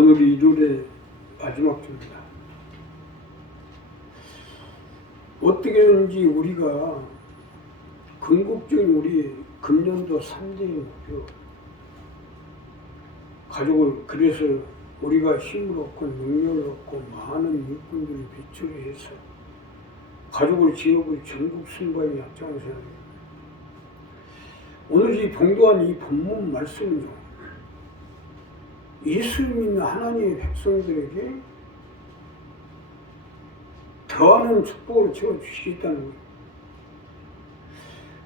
오늘이 1월의 마지막 주입니다. 어떻게든지 우리가 궁극적인 우리 금년도 3대의 목표, 가족을, 그래서 우리가 힘을 얻고 능력을 얻고 많은 일꾼들을 배출해서 가족을, 지역을 전국 승부에 약장을 생각합니다. 오늘 이 봉도한 이 본문 말씀은요, 예수 믿는 하나님의 백성들에게 더하는 축복을 채워주시겠다는 거예요.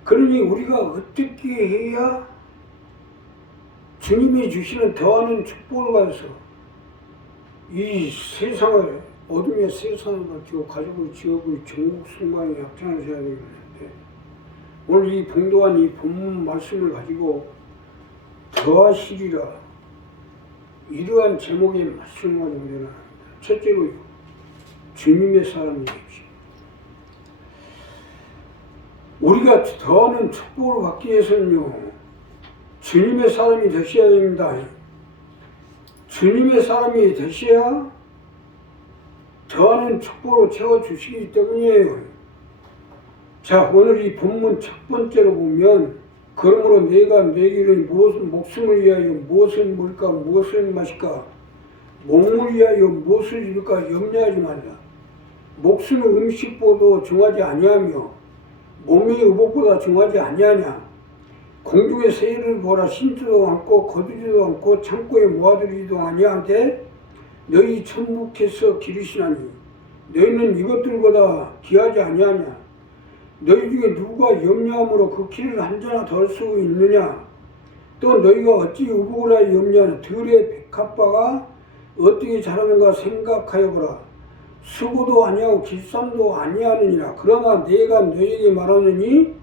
그러니 우리가 어떻게 해야 주님이 주시는 더하는 축복을 받아서 이 세상을, 어둠의 세상을 가지고 가족을, 지역을, 전국 승부에 약장을 해야 되는데, 오늘 이 봉도한 이 본문 말씀을 가지고 더하시리라, 이러한 제목의 말씀을 가지고 내놔. 첫째로 주님의 사람이 되십시오. 우리가 더하는 축복을 받기 위해서는요, 주님의 사람이 되셔야 됩니다. 주님의 사람이 되셔야 더하는 축복으로 채워주시기 때문이에요. 자, 오늘 이 본문 첫 번째로 보면, 그러므로 내가 내기를 목숨을 위하여 무엇을 먹을까, 무엇을 마실까, 몸을 위하여 무엇을 입을까 염려하지 말라. 목숨은 음식보다 중하지 아니하며 몸이 의복보다 중하지 아니하냐. 공중의 새를 보라. 심지도 않고 거두지도 않고 창고에 모아두리도 아니한데 너희 천국에서 기르시나니 너희는 이것들보다 귀하지 아니하냐. 너희 중에 누가 염려함으로 그 키를 한자나 덜 수 있느냐. 또 너희가 어찌 의복을 하여 염려하냐. 들의 백합화가 어떻게 자라는가 생각하여 보라. 수고도 아니하고 길쌈도 아니하느니라. 그러나 내가 너희에게 말하느니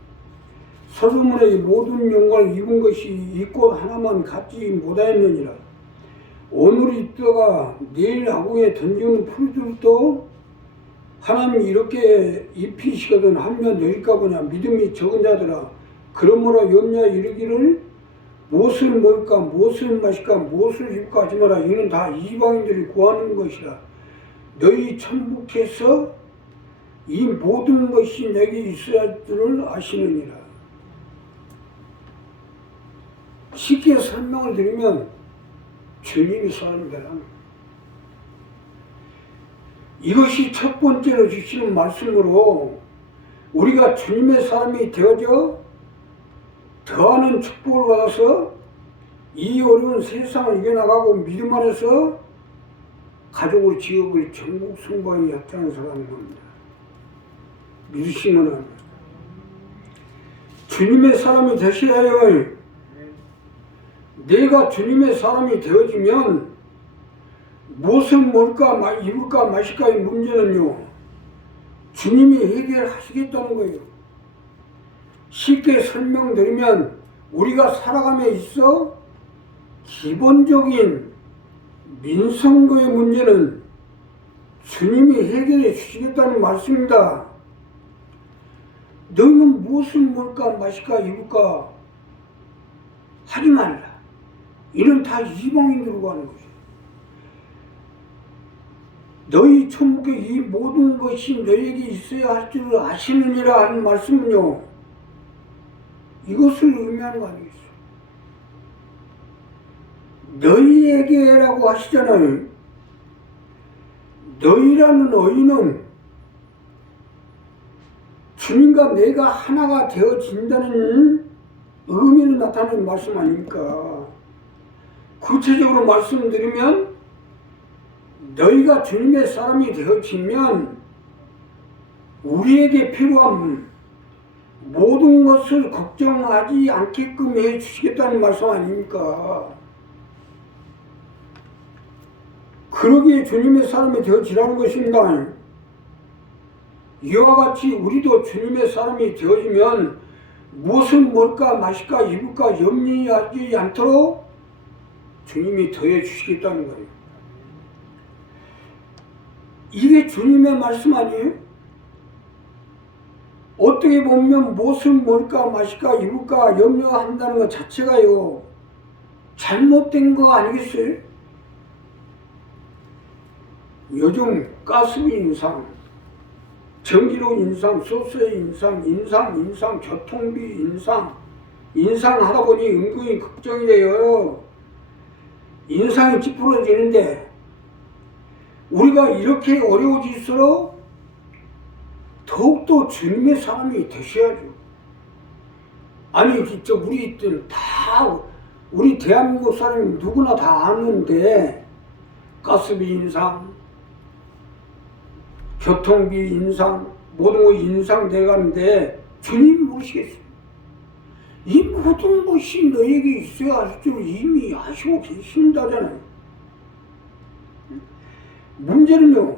솔로몬의 모든 영광을 입은 것이 이 꽃 하나만 갖지 못하였느니라. 오늘 있다가 내일 아궁에 던지는 풀들도 하나님이 이렇게 입히시거든 하면 너희가 보냐. 믿음이 적은 자들아, 그러므로 염려하여 이르기를 무엇을 먹을까, 무엇을 마실까, 무엇을 입을까 하지 마라. 이는 다 이방인들이 구하는 것이라. 너희 천국에서 이 모든 것이 내게 있어야 할 줄을 아시느니라. 쉽게 설명을 드리면 주님이 사람이 되라는, 이것이 첫 번째로 주시는 말씀으로 우리가 주님의 사람이 되어져 더하는 축복을 받아서 이 어려운 세상을 이겨나가고 믿음 안에서 가족을, 지역을 전국 승부에 약장을 서가는 겁니다. 믿으시면 합니다. 주님의 사람이 되셔야 해요. 내가 주님의 사람이 되어지면 무엇을 먹을까, 입을까, 마실까의 문제는요, 주님이 해결하시겠다는 거예요. 쉽게 설명드리면 우리가 살아감에 있어 기본적인 민성도의 문제는 주님이 해결해 주시겠다는 말씀입니다. 너희는 무엇을 먹을까, 마실까, 입을까 하지 말라. 이는 다 이방인들로 가는 것이에요. 너희 천국에 이 모든 것이 너희에게 있어야 할 줄 아시느니라 하는 말씀은요, 이것을 의미하는 거 아니겠어요? 너희에게라고 하시잖아요. 너희라는 어휘는 주님과 내가 하나가 되어진다는 의미를 나타내는 말씀 아닙니까? 구체적으로 말씀드리면 너희가 주님의 사람이 되어지면 우리에게 필요한 모든 것을 걱정하지 않게끔 해 주시겠다는 말씀 아닙니까? 그러기에 주님의 사람이 되어지라는 것입니다. 이와 같이 우리도 주님의 사람이 되어지면 무엇을 먹을까, 마실까, 입을까 염려하지 않도록 주님이 더해 주시겠다는 거예요. 이게 주님의 말씀 아니에요? 어떻게 보면 무엇을 먹을까, 마실까, 입을까 염려한다는 것 자체가요, 잘못된 거 아니겠어요? 요즘 가스비 인상, 전기료 인상, 소세 인상, 교통비 인상하다 보니 은근히 걱정이 돼요. 인상이 찌푸러지는데 우리가 이렇게 어려워질수록 더욱더 주님의 사람이 되셔야죠. 아니 진짜 우리 대한민국 사람이 누구나 다 아는데 가스비 인상, 교통비 인상, 모든 것이 인상돼 가는데 주님이 모르시겠어요. 이 모든 것이 너에게 있어야 할 줄 이미 아시고 계신다잖아요. 문제는요,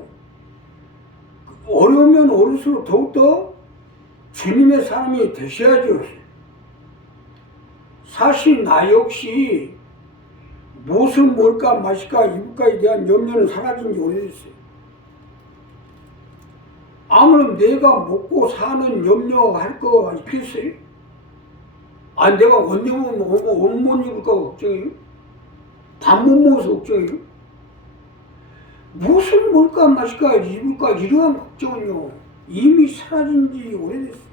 어려우면 어릴수록 더욱더 주님의 사람이 되셔야죠. 사실 나 역시 무엇을 먹을까 마실까 입을까에 대한 염려는 사라진 지 오래됐어요. 아무런 내가 먹고 사는 염려할 거 있겠어요? 내가 언제 옷 못 입을까 걱정해요? 밥 못 먹어서 걱정해요? 무엇을 먹을까 마실까 입을까 이러한 걱정은요 이미 사라진 지 오래됐어요.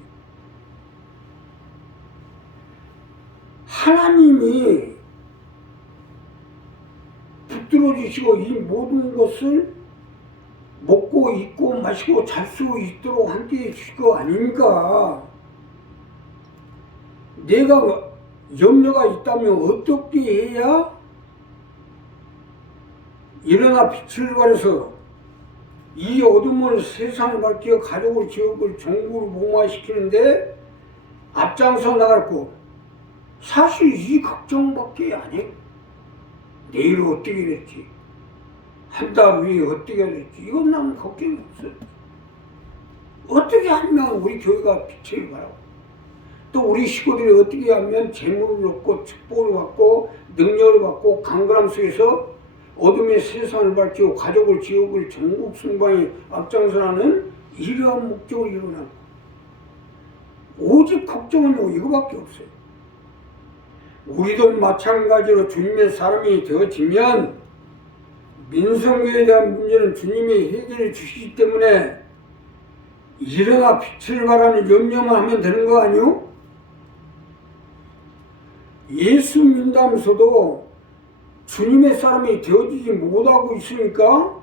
하나님이 붙들어 주시고 이 모든 것을 먹고 입고 마시고 잘 수 있도록 함께 해주실 거 아닙니까? 내가 염려가 있다면 어떻게 해야 일어나 빛을 발해서 이 어둠을 세상을 밝혀 가족을 지역을 종국을 복마시키는데 앞장서 나갔고, 사실 이 걱정밖에 안 해요. 내일 어떻게 될지, 한 달 후에 어떻게 될지 이건 나는 걱정이 없어요. 어떻게 하면 우리 교회가 빛을 발하고 또 우리 식구들이 어떻게 하면 재물을 얻고 축복을 받고 능력을 받고 강건함 속에서 어둠의 세상을 밝히고 가족을 지역을 전국 승방에 앞장서라는 이러한 목적을 이루는 오직 걱정은요 이거밖에 없어요. 우리도 마찬가지로 주님의 사람이 되어지면 민성교에 대한 문제는 주님이 해결해 주시기 때문에 일어나 빛을 발하는 염려만 하면 되는 거 아니요? 예수 믿다면서도 주님의 사람이 되어지지 못하고 있으니까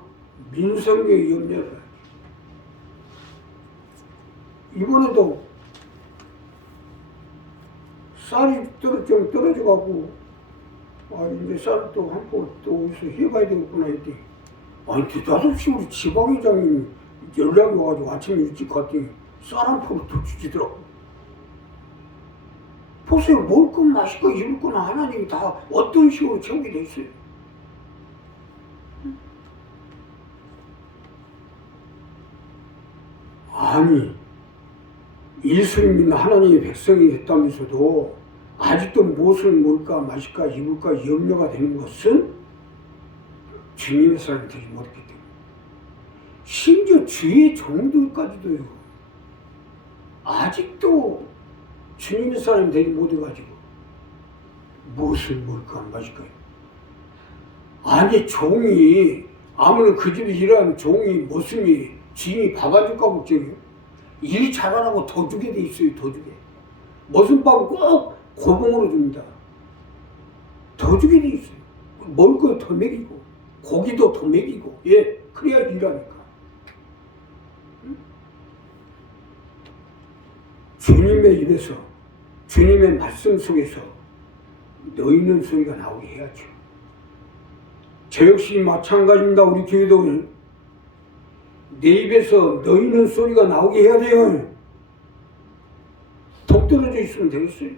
민성교의 염려를 하죠. 이번에도 쌀이 좀 떨어져가고 이제 쌀 또 한 포 또 어디서 해봐야 되겠구나 했더니 아니 대다섯이 우리 지방회장님이 연락이 와가지고 아침에 일찍 갔더니 쌀 한 포를 더 주시더라고. 보세요. 먹을 건 마실 거 입을 거나 하나님이 다 어떤 식으로 채우게 돼 있어요. 아니 예수를 믿는 하나님의 백성이 됐다면서도 아직도 무엇을 먹을까 마실까 입을까 염려가 되는 것은 주님의 사람이 되지 못했기 때문에, 심지어 주의 종들까지도요 아직도 주님의 사람이 되지 못해가지고 무엇을 먹을까 마실까. 아니 종이 아무리 그 집에 일하는 종이 모습이 주인이 밥 안 줄까 걱정해요. 일 잘하라고 더 주게 돼 있어요. 더 주게. 무슨 밥은 꼭 고봉으로 줍니다. 더 주게 돼 있어요. 먹을 거 더 먹이고 고기도 더 먹이고 그래야 일하니까. 주님의 입에서 주님의 말씀 속에서 너희는 소리가 나오게 해야죠. 저 역시 마찬가지입니다. 우리 교회도 내 입에서 너희는 소리가 나오게 해야 돼요. 독 떨어져 있으면 되겠어요?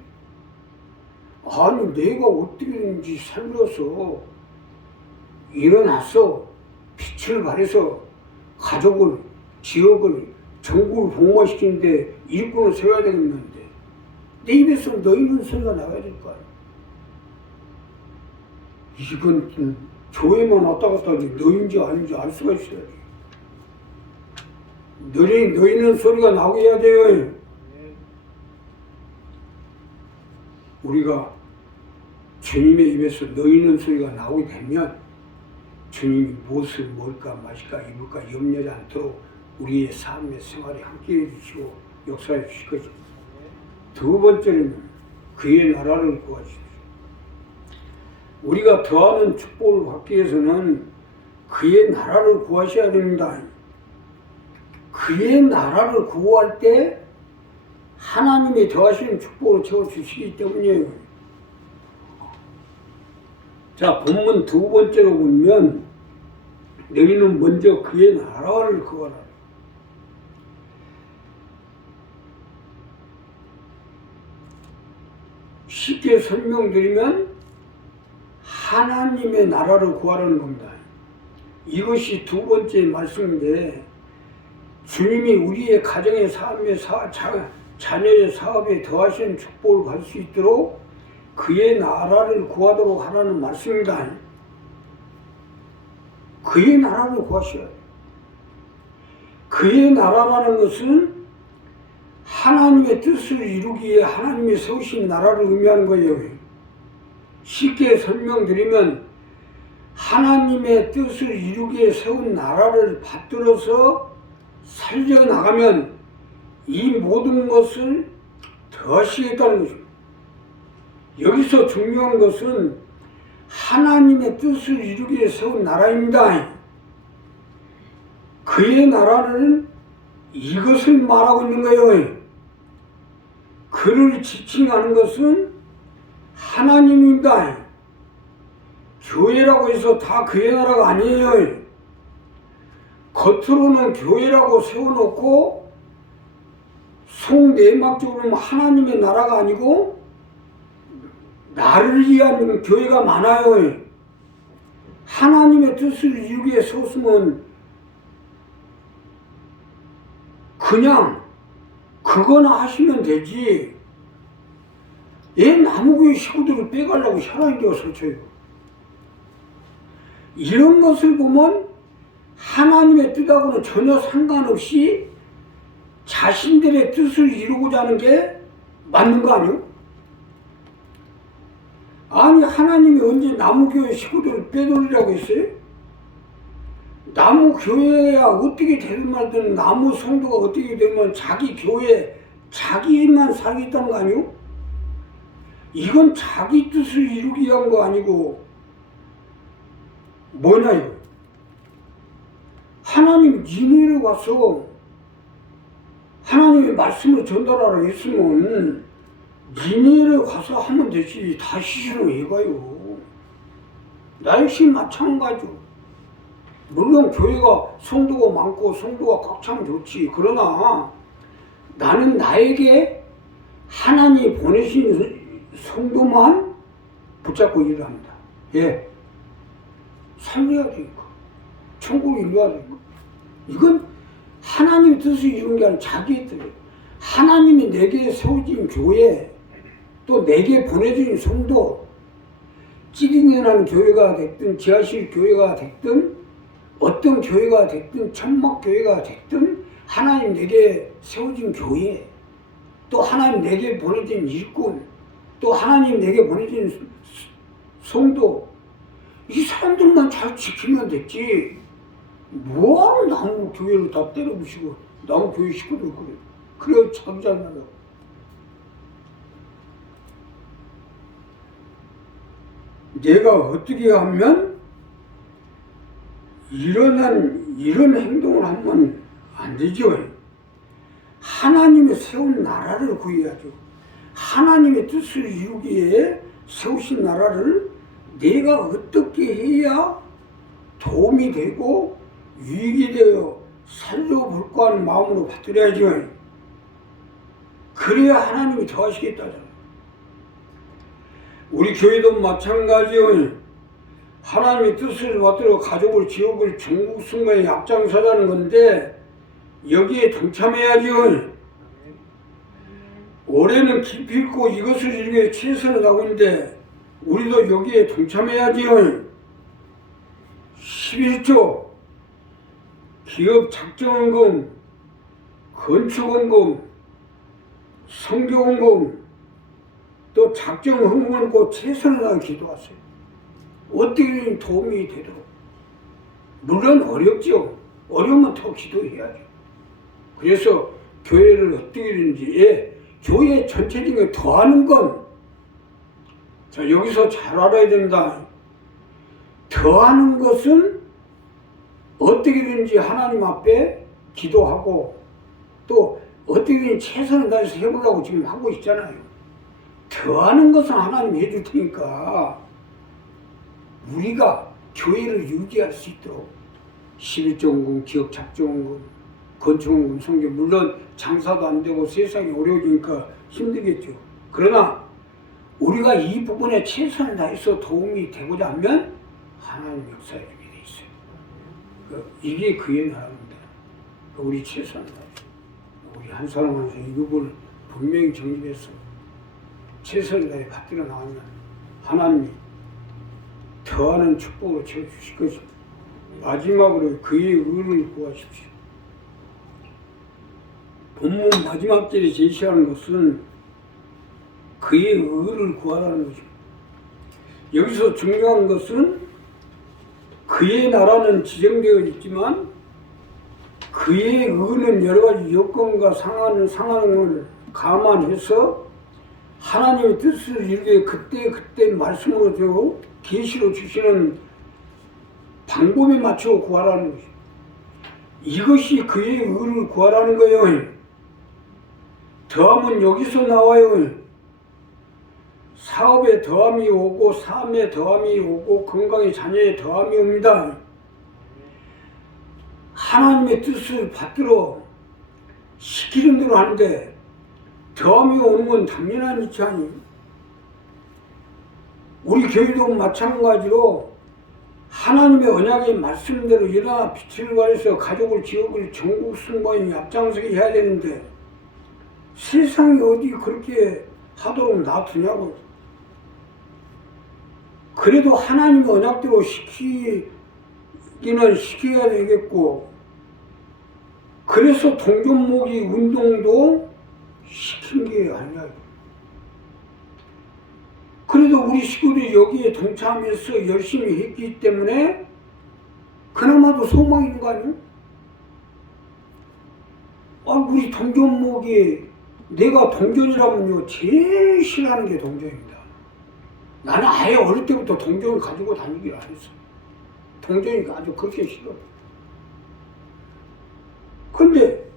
아니 내가 어떻게든지 살려서 일어나서 빛을 발해서 가족을 지역을 전국을 복마시키는데 일꾼을 세워야 되겠는데 내 입에서 너희는 소리가 나와야 될 거 아니야. 이건 교회만 왔다 갔다 하지 너희인지 아닌지 알 수가 있어야지. 너희는 소리가 나오게 해야 돼요. 우리가 주님의 입에서 너희는 소리가 나오게 되면 주님이 무엇을 먹을까 마실까 입을까 염려하지 않도록 우리의 삶의 생활에 함께해 주시고 역사해 주실 것입니다. 두 번째는 그의 나라를 구하십시오. 우리가 더하는 축복을 받기 위해서는 그의 나라를 구하셔야 됩니다. 그의 나라를 구할 때 하나님이 더하시는 축복을 채워주시기 때문이에요. 자, 본문 두 번째로 보면 너희는 먼저 그의 나라를 구하라. 쉽게 설명드리면 하나님의 나라를 구하라는 겁니다. 이것이 두 번째 말씀인데 주님이 우리의 가정의 삶의 자녀의 사업에 더하시는 축복을 받을 수 있도록 그의 나라를 구하도록 하라는 말씀입니다. 그의 나라를 구하셔야 해요. 그의 나라라는 것은 하나님의 뜻을 이루기 위해 하나님이 세우신 나라를 의미하는 거예요. 쉽게 설명드리면 하나님의 뜻을 이루기 위해 세운 나라를 받들어서 살려나가면 이 모든 것을 더하시겠다는 것입니다. 여기서 중요한 것은 하나님의 뜻을 이루기 위해 세운 나라입니다. 그의 나라는 이것을 말하고 있는 거예요. 그를 지칭하는 것은 하나님입니다. 교회라고 해서 다 그의 나라가 아니에요. 겉으로는 교회라고 세워놓고 속내막적으로는 하나님의 나라가 아니고 나를 위한 교회가 많아요. 하나님의 뜻을 이루기 위해 세웠으면 그냥 그거나 하시면 되지. 얘 나무교회 식구들을 빼가려고 혈안교가 설쳐요. 이런 것을 보면 하나님의 뜻하고는 전혀 상관없이 자신들의 뜻을 이루고자 하는 게 맞는 거 아니에요? 아니 하나님이 언제 나무교회 식구들을 빼돌리라고 했어요? 나무교회야 어떻게 되든 말든 나무 성도가 어떻게 되면 자기 교회 자기만 살겠다는 거 아니에요? 이건 자기 뜻을 이루기 위한 거 아니고 뭐냐 이거. 하나님 니네를 와서 하나님의 말씀을 전달하라 했으면 니네를 가서 하면 되지 다시 싫어 해가요. 나 역시 마찬가지죠. 물론 교회가 성도가 많고 성도가 꽉 차면 좋지. 그러나 나는 나에게 하나님이 보내신 성도만 붙잡고 일을 합니다. 예. 살려야 되니까. 천국을 이루어야 되니까. 이건 하나님의 뜻을 이루는 게 아니라 자기의 뜻이에요. 하나님이 내게 세워진 교회, 또 내게 보내진 성도, 찌링이라는 교회가 됐든 지하실 교회가 됐든 어떤 교회가 됐든 천막 교회가 됐든 하나님 내게 세워진 교회, 또 하나님 내게 보내진 일꾼, 또 하나님 내게 보내진 성도, 이 사람들만 잘 지키면 됐지. 뭐하러 나무 교회를 다 때려부시고 나무 교회 식구들 그래 자기 잘나가고. 내가 어떻게 하면 이런 행동을 하면 안 되죠. 하나님의 세운 나라를 구해야죠. 하나님의 뜻을 이루기 위해 세우신 나라를 내가 어떻게 해야 도움이 되고 유익이 되어 살려볼까 하는 마음으로 받들어야죠. 그래야 하나님이 더하시겠다잖아요. 우리 교회도 마찬가지요. 하나님의 뜻을 받들어 가족을 지역을 전국 순간에 앞장서자는 건데 여기에 동참해야죠. 올해는 기필코 이것을 이루기 위해 최선을 다하고 있는데 우리도 여기에 동참해야지요. 11조 기업 작정원금, 건축원금, 성교원금, 또 작정헌금을 꼭 최선을 다해 기도하세요. 어떻게든 도움이 되도록. 물론 어렵죠. 어려우면 더 기도해야죠. 그래서 교회를 어떻게든지, 예, 교회 전체적인 더하는 건, 자, 여기서 잘 알아야 된다. 더하는 것은 어떻게든지 하나님 앞에 기도하고 또 어떻게든 최선을 다해서 해보려고 지금 하고 있잖아요. 더하는 것은 하나님이 해줄 테니까 우리가 교회를 유지할 수 있도록 11조원금, 기업작정원금, 건축원금, 성경, 물론 장사도 안 되고 세상이 어려워지니까 힘들겠죠. 그러나 우리가 이 부분에 최선을 다해서 도움이 되고자 하면 하나님 역사에 주게 돼 있어요. 이게 그의 나라입니다. 우리 최선을 다해서 우리 한 사람 한 사람 이 부분을 분명히 정립해서 최선을 다해 받들어 나가면 하나님이 더하는 축복으로 채워주실 것입니다. 마지막으로 그의 의를 구하십시오. 본문 마지막 절에 제시하는 것은 그의 의를 구하라는 것입니다. 여기서 중요한 것은 그의 나라는 지정되어 있지만 그의 의는 여러 가지 여건과 상황을 감안해서 하나님의 뜻을 이루게 그때 말씀으로 계시로 주시는 방법에 맞춰 구하라는 것입니다. 이것이 그의 의를 구하라는 거예요. 더함은 여기서 나와요. 사업에 더함이 오고 삶에 더함이 오고 건강의 자녀에 더함이 옵니다. 하나님의 뜻을 받들어 시키는 대로 하는데 더함이 오는 건 당연한 일이 아니에요. 우리 교회도 마찬가지로 하나님의 언약의 말씀대로 일어나 빛을 발해서 가족을 지역을 전국 승부에 앞장서게 해야 되는데 세상이 어디 그렇게 하도록 놔두냐고. 그래도 하나님의 언약대로 시키기는 시켜야 되겠고, 그래서 동전모기 운동도 시킨 게 아니야. 그래도 우리 식구들이 여기에 동참해서 열심히 했기 때문에 그나마도 소망이 있는 거 아니에요? 우리 동전모기, 내가 동전이라면요 제일 싫어하는 게 동전입니다. 나는 아예 어릴 때부터 동전을 가지고 다니기를 안 했어요. 동전이 아주 그렇게 싫어. 근데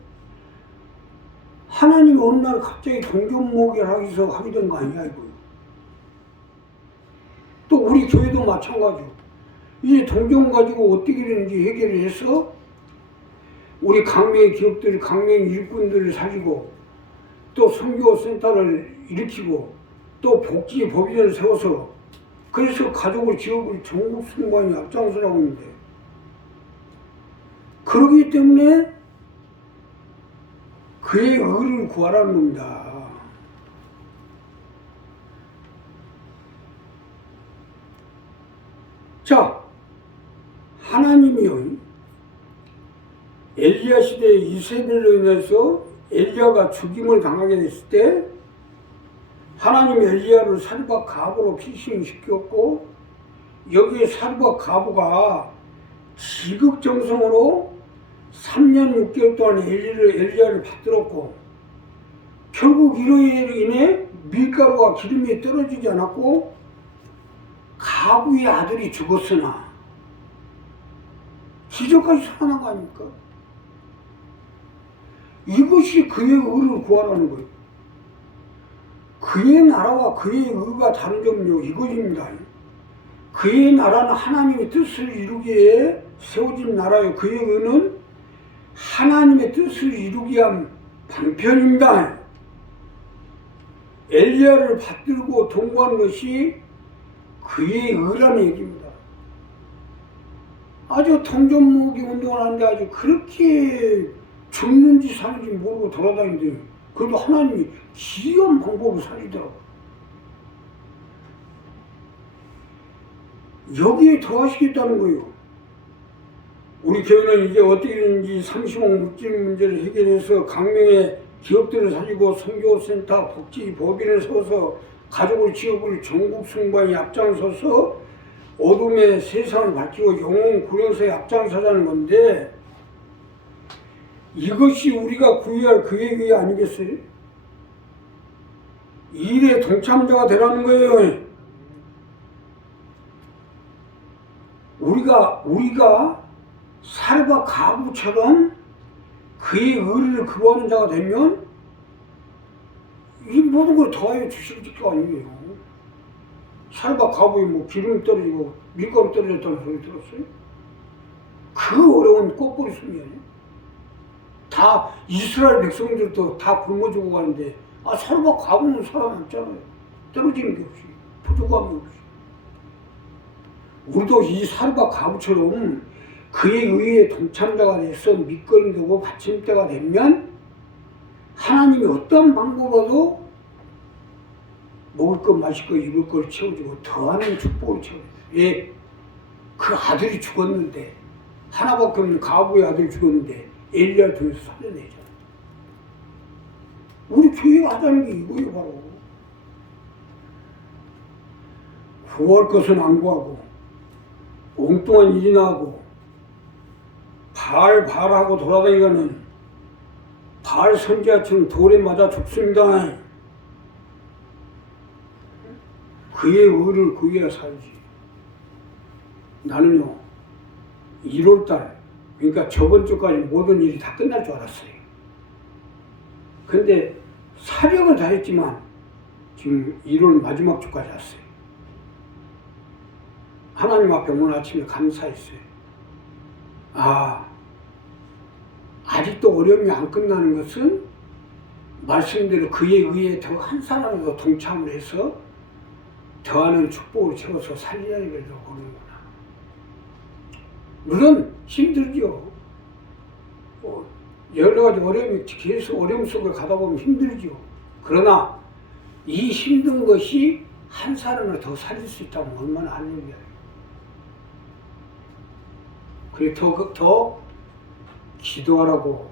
하나님이 어느 날 갑자기 동전모기를 하게 된 거 아니야 이거. 또 우리 교회도 마찬가지고 이제 동전 가지고 어떻게든지 해결을 해서 우리 강맹 기업들, 강맹 일꾼들을 살리고 또 선교센터를 일으키고 또 복지 법인을 세워서 그래서 가족을 지역을 전국 승관이 앞장서라고 있는데, 그러기 때문에 그의 의를 구하라는 겁니다. 자, 하나님이요 엘리야 시대 이세벨로 인해서 엘리야가 죽임을 당하게 됐을 때 하나님이 엘리야를 사르밧 가부로 피신시켰고, 여기에 사르밧 가부가 지극정성으로 3년 6개월 동안 엘리야를 받들었고, 결국 이로 인해 밀가루와 기름이 떨어지지 않았고 가부의 아들이 죽었으나 기적까지 살아난 거 아닙니까? 이것이 그의 의를 구하라는 거예요. 그의 나라와 그의 의가 다른 점은요 이것입니다. 그의 나라는 하나님의 뜻을 이루기에 세워진 나라요, 그의 의는 하나님의 뜻을 이루기 위한 방편입니다. 엘리야를 받들고 동거하는 것이 그의 의라는 얘기입니다. 아주 동전모기 운동을 하는데 아주 그렇게 죽는지 사는지 모르고 돌아다니는데 그래도 하나님이 기이한 방법을 살리더라고요. 여기에 더하시겠다는 거예요. 우리 교회는 이제 어떻게든지 30억 묵진 문제를 해결해서 강명의 기업들을 살리고 선교센터, 복지, 법인을 세워서 가족을 지역을 전국 승부에 앞장서서 어둠의 세상을 밝히고 영혼 구원서에 앞장서자는 건데 이것이 우리가 구해야 할 그의 의 아니겠어요? 이 일에 동참자가 되라는 거예요. 우리가 살바 가부처럼 그의 의를 구하는 자가 되면 이 모든 걸 더하여 주실 거 아니에요. 살바 가부에 뭐 기름 떨어지고 밀가루 떨어졌다는 소리 들었어요? 그 어려운 꽃뿌리 숨이 아니에요. 다 이스라엘 백성들도 다 굶어 죽어가는데 살바 가부는 살아남잖아요. 떨어지는 게 없이 부족함이 없이. 우리도 이 살바 가부처럼 그의 의에 동참자가 돼서 밑거름되고 받침대가 되면 하나님이 어떤 방법으로도 먹을 것, 마실 것, 입을 걸 채워주고 더하는 축복을 채워줘요. 왜? 그 아들이 죽었는데 하나밖에 없는 가부의 아들이 죽었는데 엘리야를 통해서 살려내잖아. 우리 교회가 하자는 게 이거예요. 바로 구할 것은 안 구하고 엉뚱한 일이나 하고 발하고 돌아다니는 발 선지자처럼 돌에 맞아 죽습니다. 그의 의를 구해야 살지. 나는요 1월달 그러니까 저번 주까지 모든 일이 다 끝날 줄 알았어요. 근데 사력을 다했지만 지금 1월 마지막 주까지 왔어요. 하나님 앞에 오늘 아침에 감사했어요. 아직도 어려움이 안 끝나는 것은 말씀대로 그의 의에 더 한 사람으로 동참을 해서 더하는 축복을 채워서 살리려고 하는구나. 물론 힘들죠. 여러 가지 어려움이 계속 어려움 속을 가다 보면 힘들죠. 그러나 이 힘든 것이 한 사람을 더 살릴 수 있다면 얼마나 할렐루야. 그래 더 기도하라고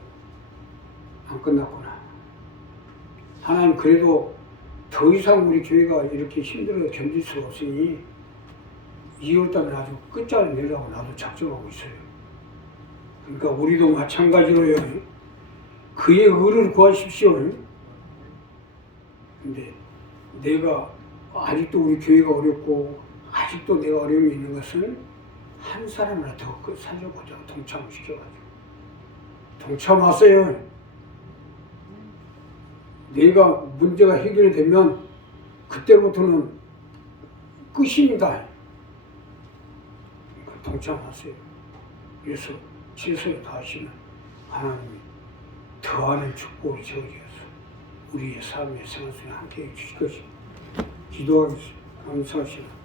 안 끝났구나. 하나님 그래도 더 이상 우리 교회가 이렇게 힘들어 견딜 수 없으니 2월달에 아주 끝자리 내라고 나도 작정하고 있어요. 그러니까 우리도 마찬가지로요. 그의 의를 구하십시오. 근데 내가 아직도 우리 교회가 어렵고 아직도 내가 어려움이 있는 것은 한 사람이나 더 살려보자. 동참을 시켜가지고. 동참하세요. 내가 문제가 해결되면 그때부터는 끝입니다. 그러니까 동참하세요. 그래서 최선을 다하시면 하나님이 더하는 축복을 채워주셔서 우리의 삶의 생활 속에 함께해 주실 것입니다. 기도하겠습니다. 감사하십니다.